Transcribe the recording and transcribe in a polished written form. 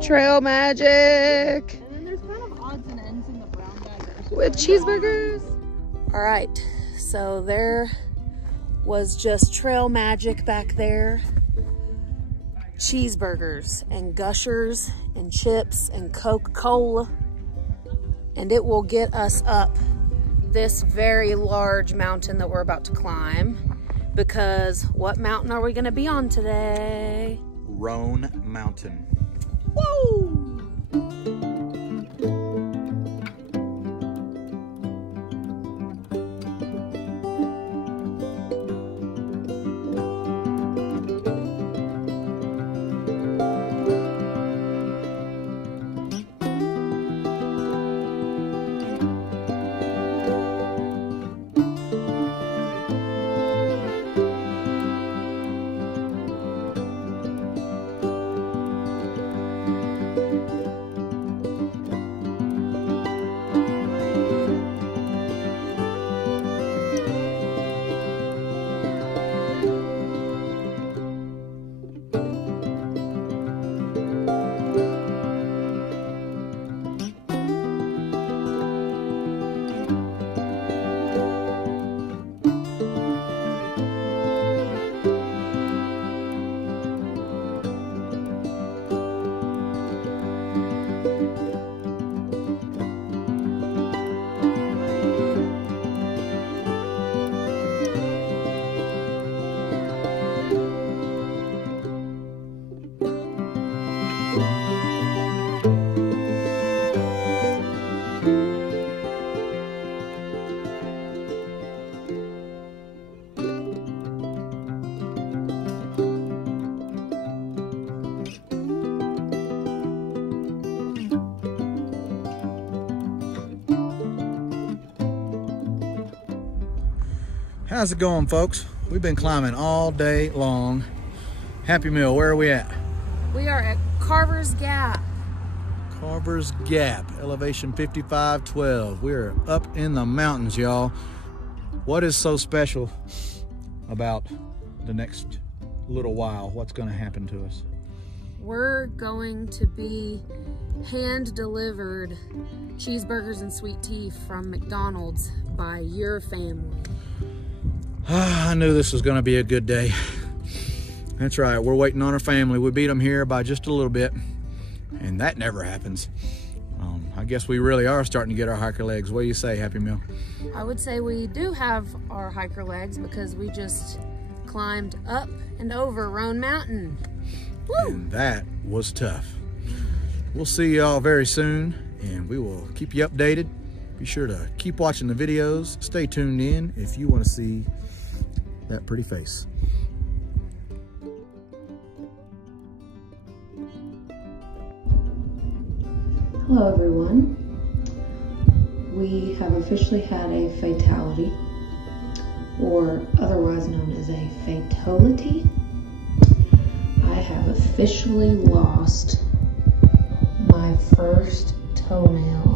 Trail magic. And then there's kind of odds and ends in the brown bag With cheeseburgers. All right, so there was just trail magic back there. Cheeseburgers and gushers and chips and Coca-Cola. And it will get us up this very large mountain that we're about to climb. Because what mountain are we gonna be on today? Roan Mountain. Woo! How's it going, folks? We've been climbing all day long. Happy Meal, where are we at? We are at Carver's Gap. Carver's Gap, elevation 5512. We're up in the mountains, y'all. What is so special about the next little while? What's gonna happen to us? We're going to be hand-delivered cheeseburgers and sweet tea from McDonald's by your family. I knew this was gonna be a good day. That's right, we're waiting on our family. We beat them here by just a little bit, and that never happens. I guess we really are starting to get our hiker legs. What do you say, Happy Meal? I would say we do have our hiker legs because we just climbed up and over Roan Mountain. Woo! And that was tough. We'll see y'all very soon, and we will keep you updated. Be sure to keep watching the videos. Stay tuned in if you want to see that pretty face. Hello everyone. We have officially had a fatality, or otherwise known as a fatality. I have officially lost my first toenail